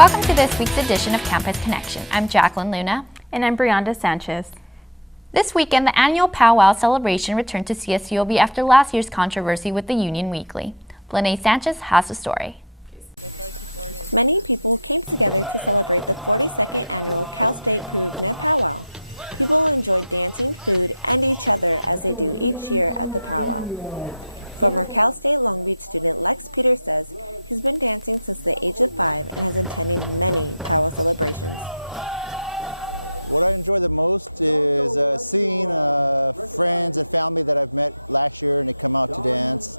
Welcome to this week's edition of Campus Connection. I'm Jacqueline Luna. And I'm Brianda Sanchez. This weekend, the annual powwow celebration returned to CSULB after last year's controversy with the Union Weekly. Lene Sanchez has the story. Many people came together to celebrate the 42nd annual Cal State Provna Powwow. People enjoyed dancing, food, and each other as they do each year at the powwow. Former Cal State Long Beach student Lex Peters says he's been dancing since the age of 5 and has attended many powwow celebrations. What I enjoy the most is seeing friends and family that I've met last year, and they come out to dance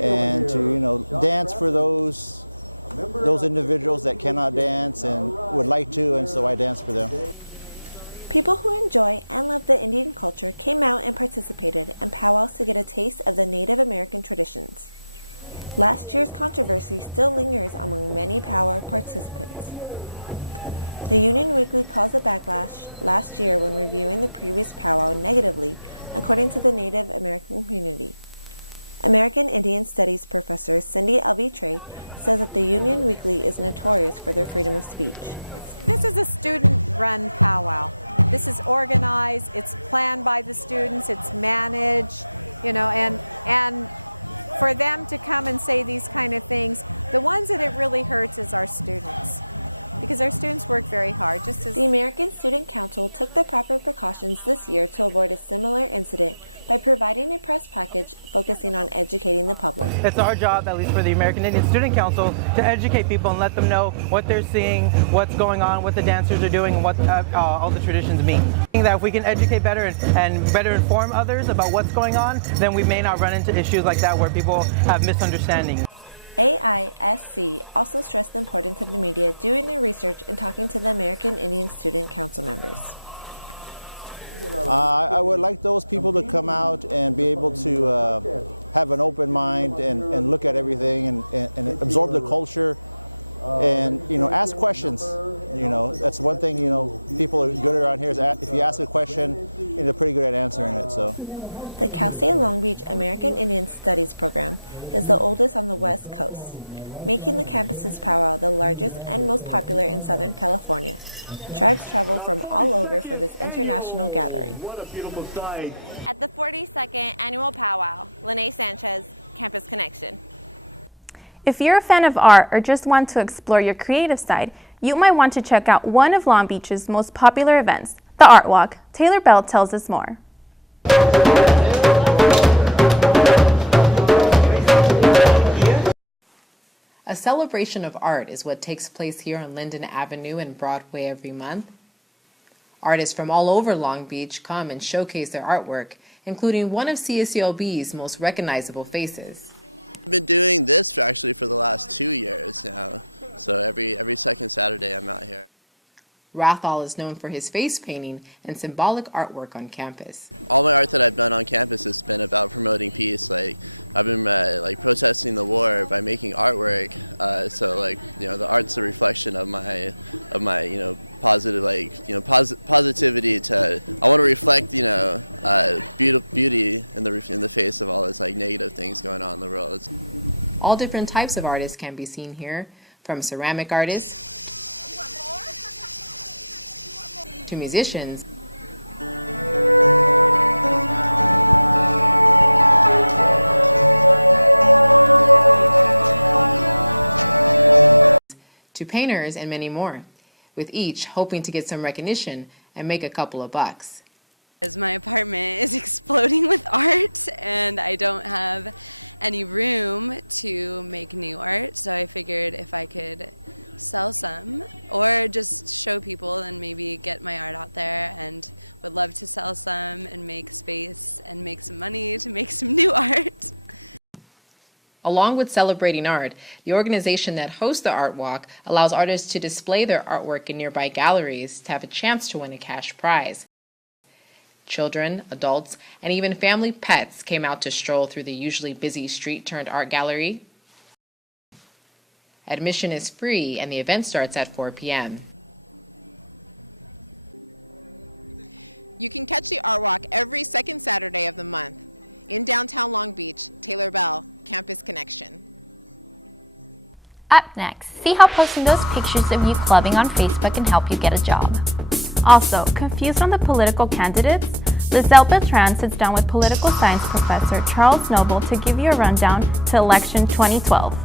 and to dance for those individuals that cannot dance and would like to, and so I dance for them. People who enjoy and love the Indian culture came out and participated in powwows to get a taste of the Native American traditions. Last year's controversy still lingers among many powwow participants. The Union Weekly calls a backlash last year when reviewing the previous powwow negatively, according to the Native American community. American Indian Studies professor Cindy Alvitre says that the Union Weekly is notorious for their freedom of speech. This is a student-run powwow. This is organized, it's planned by the students, it's managed, and for them to come and say these kind of things, the ones that it really hurts is our students. Because our students work very hard. The American Student Council took the proper precautions this year to avoid a similar incident by providing a press package focusing on educating the public. AISC also stressed the importance of the media doing their research and talking to the American Indian Student Council members. I would like those people to come out and be able to have an open mind and look at everything and absorb the culture and ask questions. That's one thing people are good around here is if you ask a question, they're pretty good at answering it. So. The Cal State Long Beach American Indian Studies program is the oldest on the West Coast, making the campus's powwow the largest and most popular in Southern California. Tribes travel from all over for this international gathering. At the 42nd annual powwow, Lene Sanchez, Campus Connection. If you're a fan of art or just want to explore your creative side, you might want to check out one of Long Beach's most popular events, the Art Walk. Taylor Bell tells us more. A celebration of art is what takes place here on Linden Avenue and Broadway every month. Artists from all over Long Beach come and showcase their artwork, including one of CSULB's most recognizable faces. I've been doing this actually for the last 2 years now, so every second Saturday I'm out here. Rathal is known for his face painting and symbolic artwork on campus. All my art that I've done on campus has been about promoting peace. I've been protesting the war by making artwork. The art's a reflection of my positive positivity. I want to reflect beauty in the face of all this negative things going on in the world. All different types of artists can be seen here, from ceramic artists to musicians, to painters, and many more, with each hoping to get some recognition and make a couple of bucks. As my apartment is exploding with art and I don't have any room to make new art, so I figured if I could sell some or just show people and maybe get my art out there, and would love to sell some and make space and make some money to make some new art. Along with celebrating art, the organization that hosts the Art Walk allows artists to display their artwork in nearby galleries to have a chance to win a cash prize. Children, adults, and even family pets came out to stroll through the usually busy street-turned-art gallery. Admission is free and the event starts at 4 p.m. You can catch the Art Walk every second Saturday of the month. In downtown Long Beach, Taylor Bell, Campus Connection. Up next, see how posting those pictures of you clubbing on Facebook can help you get a job. Also, confused on the political candidates? Lizelle Beltran sits down with political science professor Charles Noble to give you a rundown to election 2012.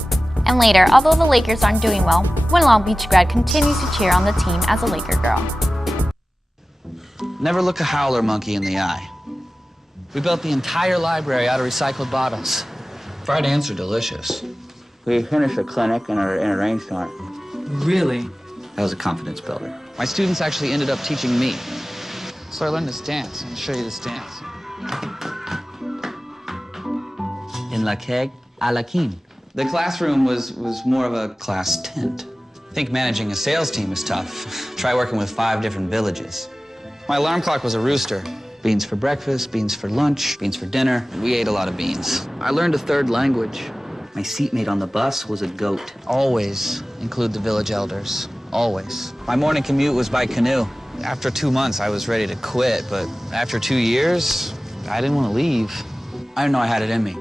And later, although the Lakers aren't doing well, one Long Beach grad continues to cheer on the team as a Laker girl. Never look a howler monkey in the eye. We built the entire library out of recycled bottles. Fried ants are delicious. We finished a clinic in a rainstorm. Really? That was a confidence builder. My students actually ended up teaching me. So I learned this dance. I'll show you this dance. In La Keg, à la Kin. The classroom was more of a class tent. I think managing a sales team is tough. Try working with 5 different villages. My alarm clock was a rooster. Beans for breakfast, beans for lunch, beans for dinner, and we ate a lot of beans. I learned a 3rd language. My seatmate on the bus was a goat. Always include the village elders. Always. My morning commute was by canoe. After 2 months, I was ready to quit, but after 2 years, I didn't want to leave. I didn't know I had it in me.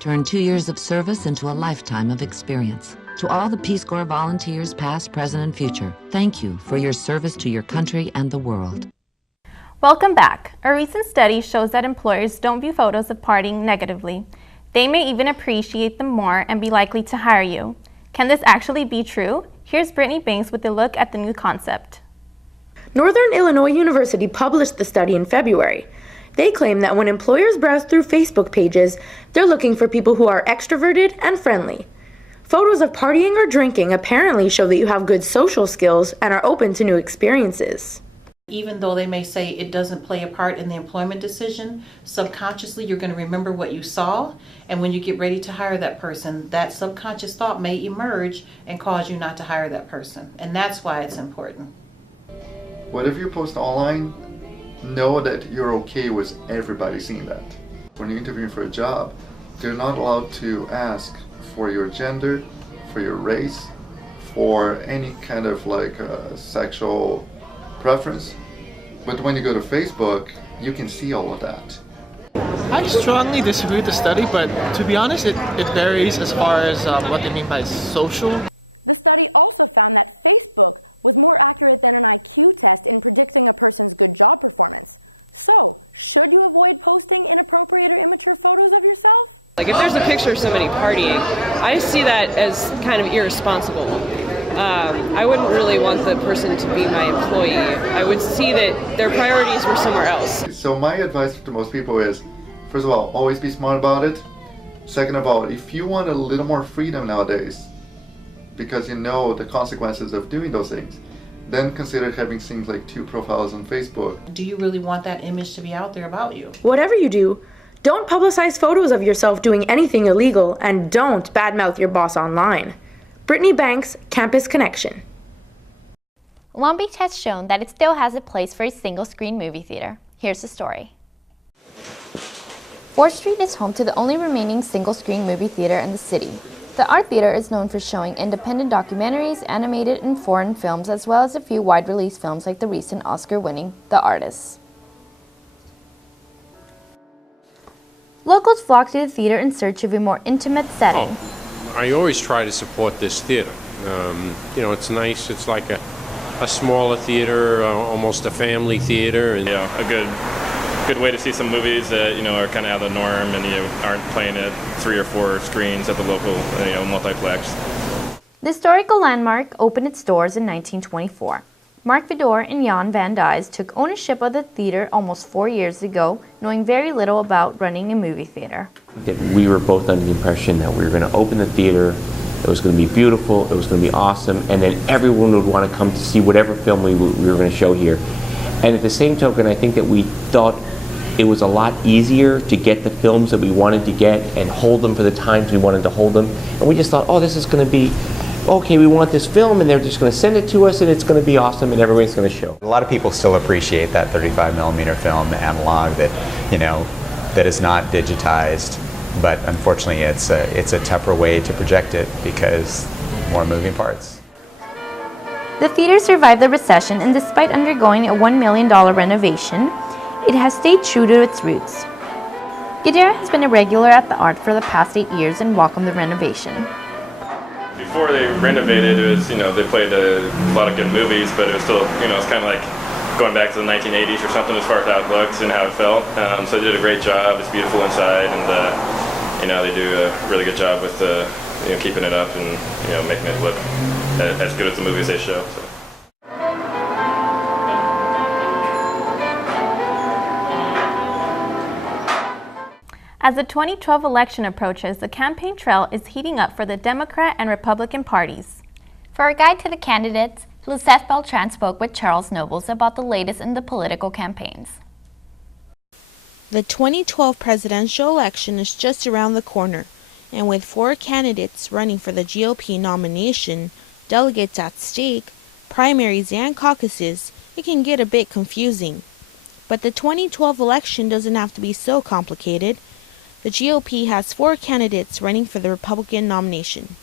Turn 2 years of service into a lifetime of experience. To all the Peace Corps volunteers, past, present, and future, thank you for your service to your country and the world. Welcome back. A recent study shows that employers don't view photos of partying negatively. They may even appreciate them more and be likely to hire you. Can this actually be true? Here's Brittany Banks with a look at the new concept. Northern Illinois University published the study in February. They claim that when employers browse through Facebook pages, they're looking for people who are extroverted and friendly. Photos of partying or drinking apparently show that you have good social skills and are open to new experiences. Even though they may say it doesn't play a part in the employment decision, subconsciously you're going to remember what you saw, and when you get ready to hire that person, that subconscious thought may emerge and cause you not to hire that person. And that's why it's important. Whatever you post online, know that you're okay with everybody seeing that. When you're interviewing for a job, they're not allowed to ask for your gender, for your race, for any kind of sexual preference. But when you go to Facebook, you can see all of that. I strongly disagree with the study, but to be honest, it varies as far as what they mean by social. The study also found that Facebook was more accurate than an IQ test in predicting a person's good job performance. So, should you avoid posting inappropriate or immature photos of yourself? Like if there's a picture of somebody partying, I see that as kind of irresponsible. I wouldn't really want the person to be my employee. I would see that their priorities were somewhere else. So my advice to most people is, first of all, always be smart about it. Second of all, if you want a little more freedom nowadays, because you know the consequences of doing those things, then consider having things like 2 profiles on Facebook. Do you really want that image to be out there about you? Whatever you do, don't publicize photos of yourself doing anything illegal, and don't badmouth your boss online. Brittany Banks, Campus Connection. Long Beach has shown that it still has a place for a single-screen movie theater. Here's the story. 4th Street is home to the only remaining single-screen movie theater in the city. The Art Theater is known for showing independent documentaries, animated and foreign films, as well as a few wide-release films like the recent Oscar-winning The Artist. Locals flock to the theater in search of a more intimate setting. I always try to support this theater. It's nice. It's like a smaller theater, almost a family theater, and a good way to see some movies that are kind of out of the norm and aren't playing at 3 or 4 screens at the local multiplex. The historical landmark opened its doors in 1924. Mark Vidor and Jan Van Dys took ownership of the theater almost 4 years ago, knowing very little about running a movie theater. We were both under the impression that we were going to open the theater, it was going to be beautiful, it was going to be awesome, and then everyone would want to come to see whatever film we were going to show here. And at the same token, I think that we thought it was a lot easier to get the films that we wanted to get and hold them for the times we wanted to hold them. And we just thought, oh, this is going to be okay, we want this film, and they're just going to send it to us, and it's going to be awesome, and everybody's going to show. A lot of people still appreciate that 35mm film analog that is not digitized, but unfortunately it's a tougher way to project it because more moving parts. The theater survived the recession, and despite undergoing a $1 million renovation, it has stayed true to its roots. Gadara has been a regular at the Art for the past 8 years and welcomed the renovation. before they renovated, it was, they played a lot of good movies, but it was still, it's kind of like going back to the 1980s or something as far as how it looks and how it felt. So they did a great job. It's beautiful inside, and they do a really good job with keeping it up and making it look as good as the movies they show. So. As the 2012 election approaches, the campaign trail is heating up for the Democrat and Republican parties. For our guide to the candidates, Lisette Beltran spoke with Charles Nobles about the latest in the political campaigns. The 2012 presidential election is just around the corner, and with 4 candidates running for the GOP nomination, delegates at stake, primaries and caucuses, it can get a bit confusing. But the 2012 election doesn't have to be so complicated. The GOP has 4 candidates running for the Republican nomination.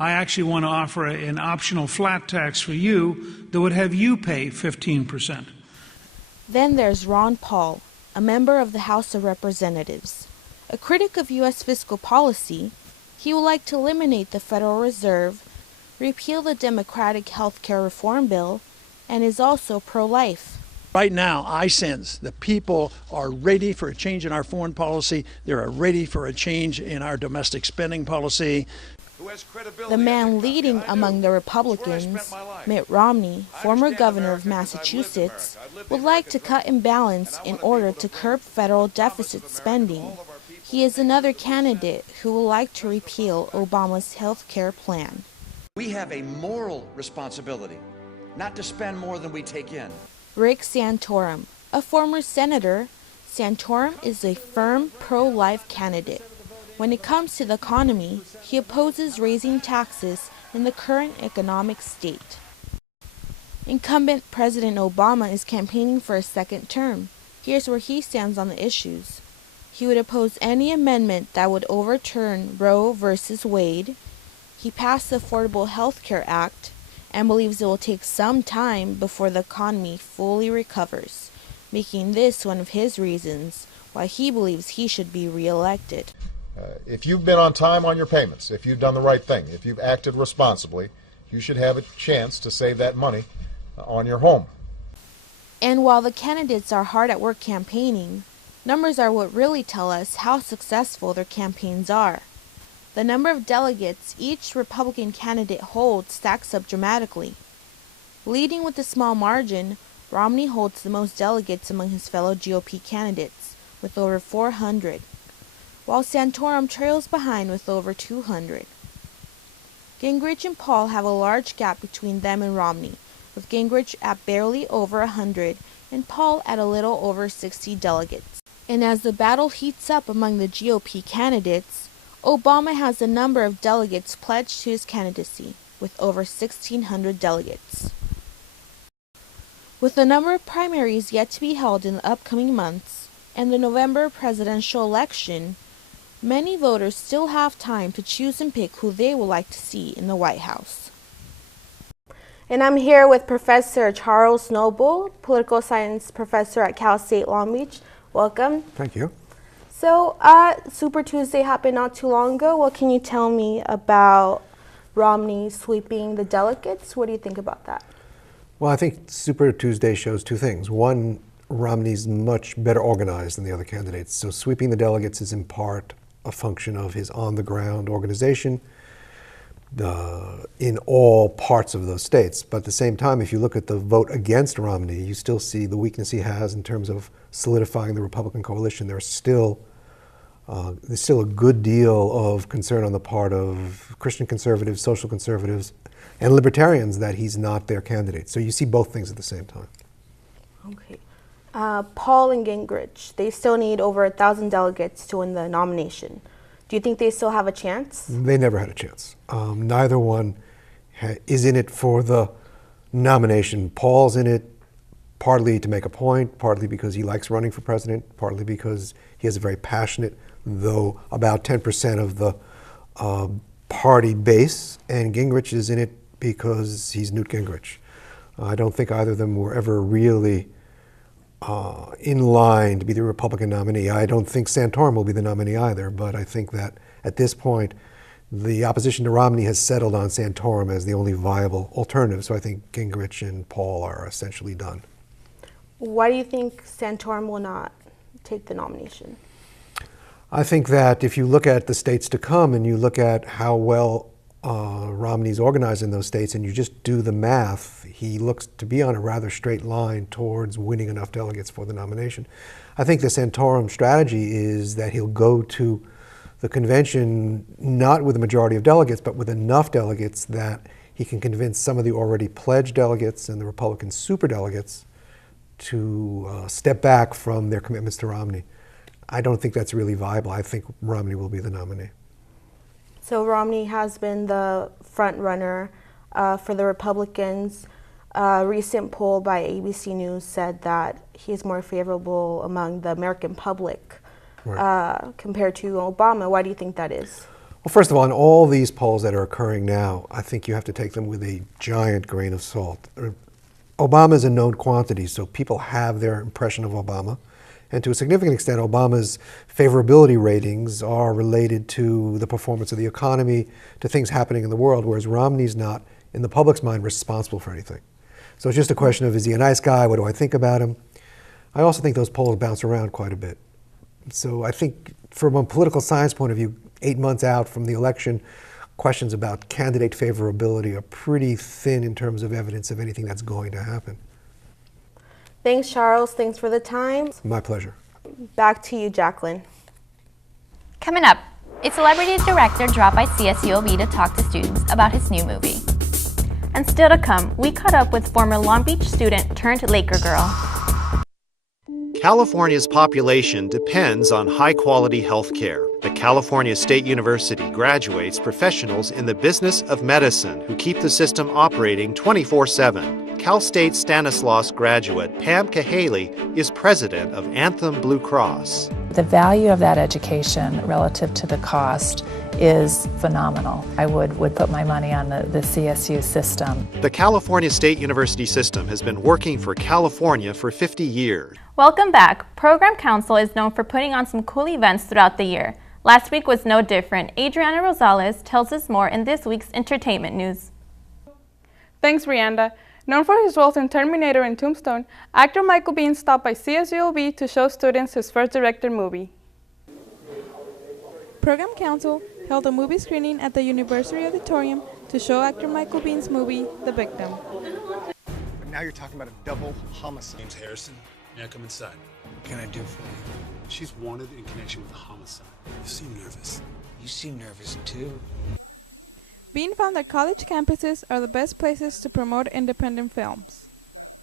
I actually want to offer an optional flat tax for you that would have you pay 15%. Then there's Ron Paul, a member of the House of Representatives. A critic of U.S. fiscal policy, he would like to eliminate the Federal Reserve, repeal the Democratic health care reform bill, and is also pro-life. Right now, I sense that people are ready for a change in our foreign policy. They're ready for a change in our domestic spending policy. The man leading among the Republicans, Mitt Romney, former governor of Massachusetts, would like to cut imbalance in order to curb federal deficit spending. He is another candidate who would like to repeal Obama's health care plan. We have a moral responsibility not to spend more than we take in. Rick Santorum, a former senator, Santorum is a firm pro-life candidate. When it comes to the economy, he opposes raising taxes in the current economic state. Incumbent President Obama is campaigning for a second term. Here's where he stands on the issues. He would oppose any amendment that would overturn Roe v. Wade. He passed the Affordable Health Care Act and believes it will take some time before the economy fully recovers, making this one of his reasons why he believes he should be reelected. If you've been on time on your payments, if you've done the right thing, if you've acted responsibly, you should have a chance to save that money on your home. And while the candidates are hard at work campaigning, numbers are what really tell us how successful their campaigns are. The number of delegates each Republican candidate holds stacks up dramatically. Leading with a small margin, Romney holds the most delegates among his fellow GOP candidates, with over 400. While Santorum trails behind with over 200. Gingrich and Paul have a large gap between them and Romney, with Gingrich at barely over 100 and Paul at a little over 60 delegates. And as the battle heats up among the GOP candidates, Obama has a number of delegates pledged to his candidacy, with over 1,600 delegates. With the number of primaries yet to be held in the upcoming months, and the November presidential election, many voters still have time to choose and pick who they would like to see in the White House. And I'm here with Professor Charles Noble, political science professor at Cal State Long Beach. Welcome. Thank you. So, Super Tuesday happened not too long ago. What can you tell me about Romney sweeping the delegates? What do you think about that? Well, I think Super Tuesday shows two things. One, Romney's much better organized than the other candidates. So sweeping the delegates is in part a function of his on-the-ground organization in all parts of those states. But at the same time, if you look at the vote against Romney, you still see the weakness he has in terms of solidifying the Republican coalition. There's still a good deal of concern on the part of Christian conservatives, social conservatives, and libertarians that he's not their candidate. So you see both things at the same time. Okay. Paul and Gingrich, they still need over 1,000 delegates to win the nomination. Do you think they still have a chance? They never had a chance. Neither one is in it for the nomination. Paul's in it partly to make a point, partly because he likes running for president, partly because he has a very passionate, though about 10% of the party base, and Gingrich is in it because he's Newt Gingrich. I don't think either of them were ever really in line to be the Republican nominee. I don't think Santorum will be the nominee either, but I think that at this point, the opposition to Romney has settled on Santorum as the only viable alternative, so I think Gingrich and Paul are essentially done. Why do you think Santorum will not take the nomination? I think that if you look at the states to come and you look at how well Romney's organized in those states and you just do the math, he looks to be on a rather straight line towards winning enough delegates for the nomination. I think the Santorum strategy is that he'll go to the convention not with a majority of delegates, but with enough delegates that he can convince some of the already pledged delegates and the Republican superdelegates to step back from their commitments to Romney. I don't think that's really viable. I think Romney will be the nominee. So Romney has been the front runner for the Republicans. A recent poll by ABC News said that he is more favorable among the American public compared to Obama. Why do you think that is? Well, first of all, in all these polls that are occurring now, I think you have to take them with a giant grain of salt. Obama is a known quantity, so people have their impression of Obama. And to a significant extent, Obama's favorability ratings are related to the performance of the economy, to things happening in the world, whereas Romney's not, in the public's mind, responsible for anything. So it's just a question of, is he a nice guy? What do I think about him? I also think those polls bounce around quite a bit. So I think from a political science point of view, 8 months out from the election, questions about candidate favorability are pretty thin in terms of evidence of anything that's going to happen. Thanks, Charles. Thanks for the time. My pleasure. Back to you, Jacqueline. Coming up, a celebrity director dropped by CSULB to talk to students about his new movie. And still to come, we caught up with former Long Beach student turned Laker girl. California's population depends on high-quality health care. At California State University graduates professionals in the business of medicine who keep the system operating 24/7. Cal State Stanislaus graduate Pam Cahaley is president of Anthem Blue Cross. The value of that education relative to the cost is phenomenal. I would put my money on the CSU system. The California State University system has been working for California for 50 years. Welcome back. Program Council is known for putting on some cool events throughout the year. Last week was no different. Adriana Rosales tells us more in this week's entertainment news. Thanks, Brianda. Known for his roles in Terminator and Tombstone, actor Michael Biehn stopped by CSULB to show students his first directed movie. Now you're talking about a double homicide. Name's Harrison. Now come inside. What can I do for you? She's wanted in connection with a homicide. You seem nervous. You seem nervous too. We are doing some movies. You know, when understanding he can't do something, he doesn't.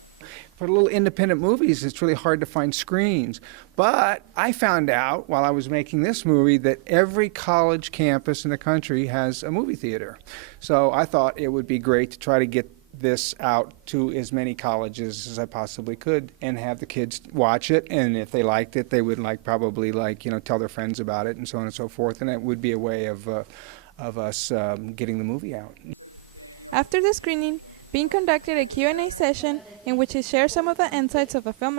Danielle would get naked for me, so I had to say. Some of the things that you pulled from just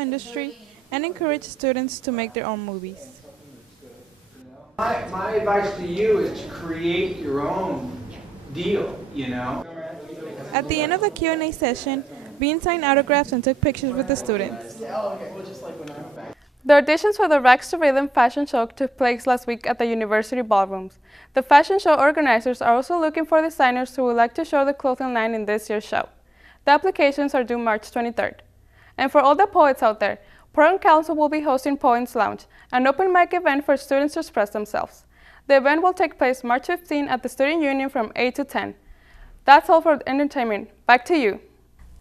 observing. You know the difference between craft and something that's good, you know? My advice to you is to create your own deal, you know? The auditions for the Rags to Rhythm fashion show took place last week at the University Ballrooms. The fashion show organizers are also looking for designers who would like to show the clothing line in this year's show. The applications are due March 23rd. And for all the poets out there, Program Council will be hosting Poets Lounge, an open mic event for students to express themselves. The event will take place March 15 at the Student Union from 8 to 10. That's all for entertainment. Back to you.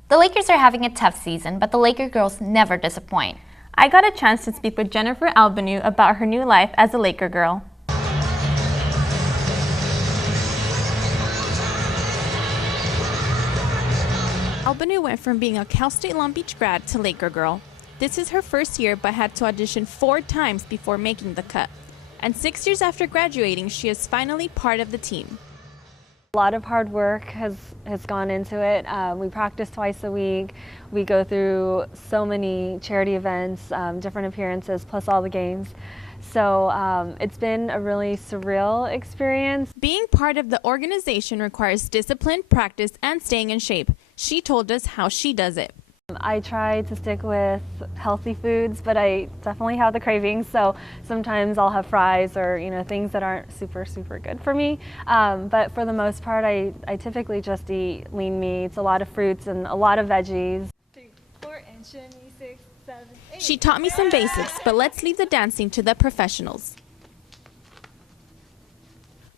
The Lakers are having a tough season, but the Laker girls never disappoint. I got a chance to speak with Jennifer Albanue about her new life as a Laker girl. Albany went from being a Cal State Long Beach grad to Laker girl. This is her first year, but had to audition 4 times before making the cut. And 6 years after graduating, she is finally part of the team. A lot of hard work has gone into it. We practice twice a week. We go through so many charity events, different appearances, plus all the games. So it's been a really surreal experience. Being part of the organization requires discipline, practice, and staying in shape. She told us how she does it. I try to stick with healthy foods, but I definitely have the cravings, so sometimes I'll have fries or things that aren't super good for me. But for the most part, I typically just eat lean meats, a lot of fruits, and a lot of veggies. 3, 4, and shimmy, 6, 7, 8. She taught me some basics, but let's leave the dancing to the professionals.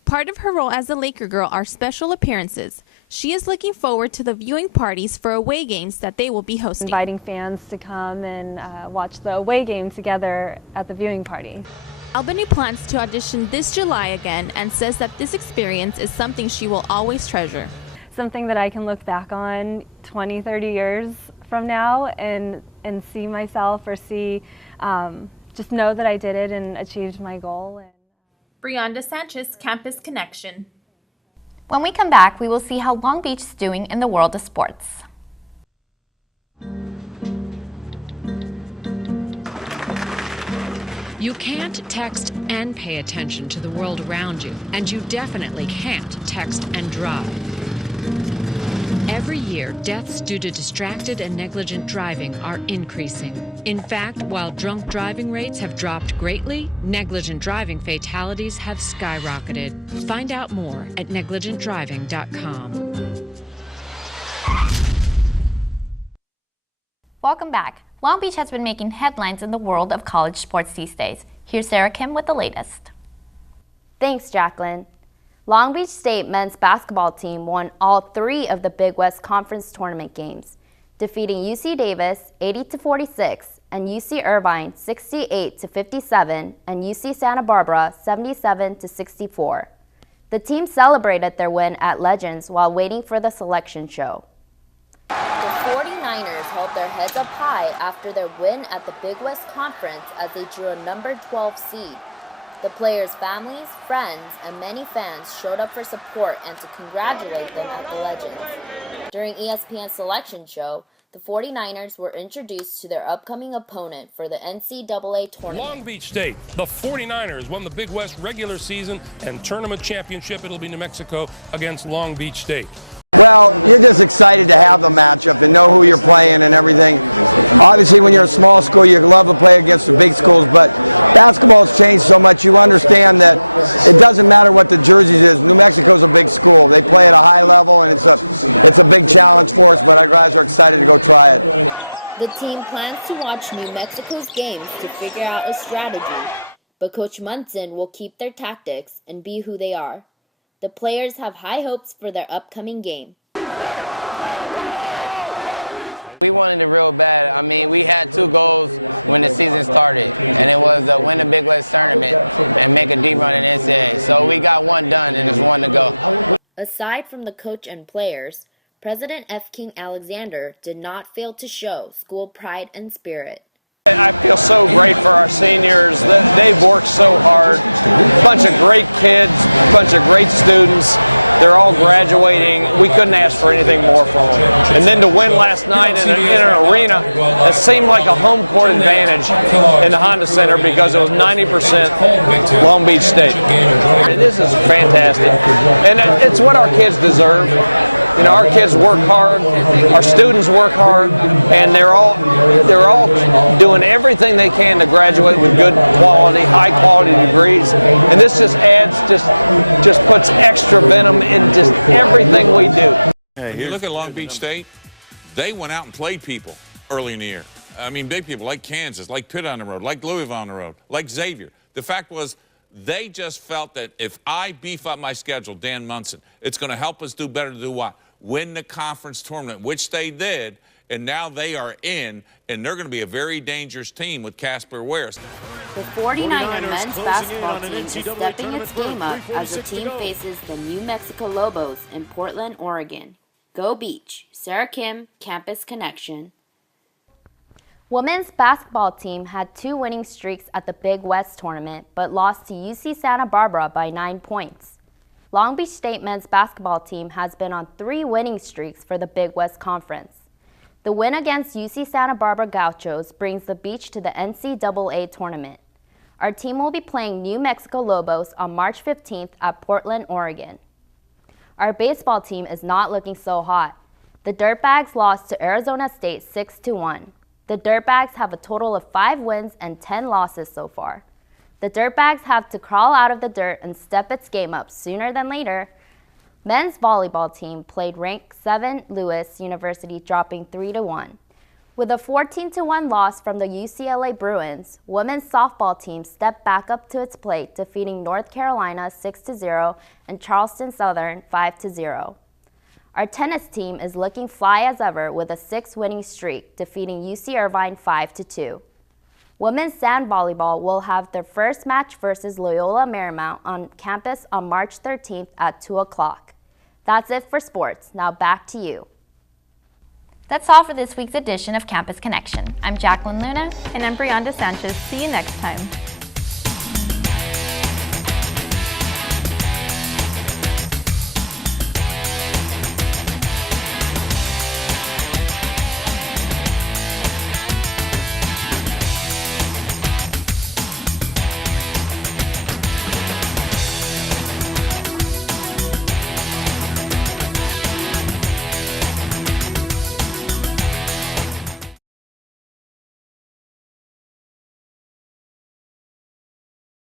Part of her role as a Laker girl are special appearances. She is looking forward to the viewing parties for away games that they will be hosting. Inviting fans to come and watch the away game together at the viewing party. Albany plans to audition this July again and says that this experience is something she will always treasure. Something that I can look back on 20, 30 years from now and see myself or just know that I did it and achieved my goal. Brianda Sanchez, Campus Connection. When we come back, we will see how Long Beach is doing in the world of sports. You can't text and pay attention to the world around you, and you definitely can't text and drive. Every year, deaths due to distracted and negligent driving are increasing. In fact, while drunk driving rates have dropped greatly, negligent driving fatalities have skyrocketed. Find out more at negligentdriving.com. Welcome back. Long Beach has been making headlines in the world of college sports these days. Here's Sarah Kim with the latest. Thanks, Jacqueline. Long Beach State men's basketball team won all 3 of the Big West Conference tournament games, defeating UC Davis 80-46 and UC Irvine 68-57 and UC Santa Barbara 77-64. The team celebrated their win at Legends while waiting for the selection show. The 49ers held their heads up high after their win at the Big West Conference as they drew a number 12 seed. The players' families, friends, and many fans showed up for support and to congratulate them at the Legends. During ESPN's selection show, the 49ers were introduced to their upcoming opponent for the NCAA tournament. Long Beach State, the 49ers won the Big West regular season and tournament championship. It'll be New Mexico against Long Beach State. Well, you're just excited to have the matchup and know who you're playing and everything. Obviously, when you're a small school, you love to play against the big schools, but basketball's changed so much, you understand that it doesn't matter what the jerseys is. New Mexico's a big school. They play at a high level, and it's a big challenge for us, but our guys are excited to go try it. The team plans to watch New Mexico's games to figure out a strategy, but Coach Munson will keep their tactics and be who they are. The players have high hopes for their upcoming game. We wanted it real bad. I mean, we had 2 goals when the season started, and it was to win the Big West tournament and make a deep run in NCAA. So we got 1 done, and there's 1 to go. Aside from the coach and players, President F. King Alexander did not fail to show school pride and spirit. I feel so great for our seniors. They've worked so hard. A bunch of great kids, a bunch of great students. They're all graduating. We couldn't ask for anything more from them. And then to win last night in an arena that seemed like a home court advantage in the Honda Center because it was 90% Long Beach State. This is fantastic. And it's what our kids deserve. You know, our kids work hard, our students work hard, and they're all doing everything they can to graduate with good quality, high quality degrees. And this just adds, just puts extra venom in just everything we do. When you look at Long Beach State, they went out and played people early in the year. I mean, big people like Kansas, like Pitt on the road, like Louisville on the road, like Xavier. The fact was, they just felt that if I beef up my schedule, Dan Munson, it's going to help us do better to do what? Win the conference tournament, which they did, and now they are in, and they're going to be a very dangerous team with Casper Wares. The 49er men's basketball team is stepping its game up as the team faces the New Mexico Lobos in Portland, Oregon. Go Beach. Sarah Kim, Campus Connection. Women's basketball team had 2 winning streaks at the Big West tournament, but lost to UC Santa Barbara by 9 points. Long Beach State men's basketball team has been on 3 winning streaks for the Big West Conference. The win against UC Santa Barbara Gauchos brings the Beach to the NCAA tournament. Our team will be playing New Mexico Lobos on March 15th at Portland, Oregon. Our baseball team is not looking so hot. The Dirtbags lost to Arizona State 6-1. The Dirtbags have a total of 5 wins and 10 losses so far. The Dirtbags have to crawl out of the dirt and step its game up sooner than later. Men's volleyball team played ranked 7 Lewis University, dropping 3-1. With a 14-1 loss from the UCLA Bruins, women's softball team stepped back up to its plate, defeating North Carolina 6-0 and Charleston Southern 5-0. Our tennis team is looking fly as ever with a 6-winning streak, defeating UC Irvine 5-2. Women's sand volleyball will have their first match versus Loyola Marymount on campus on March 13th at 2 o'clock. That's it for sports. Now back to you. That's all for this week's edition of Campus Connection. I'm Jacqueline Luna. And I'm Brianda Sanchez. See you next time.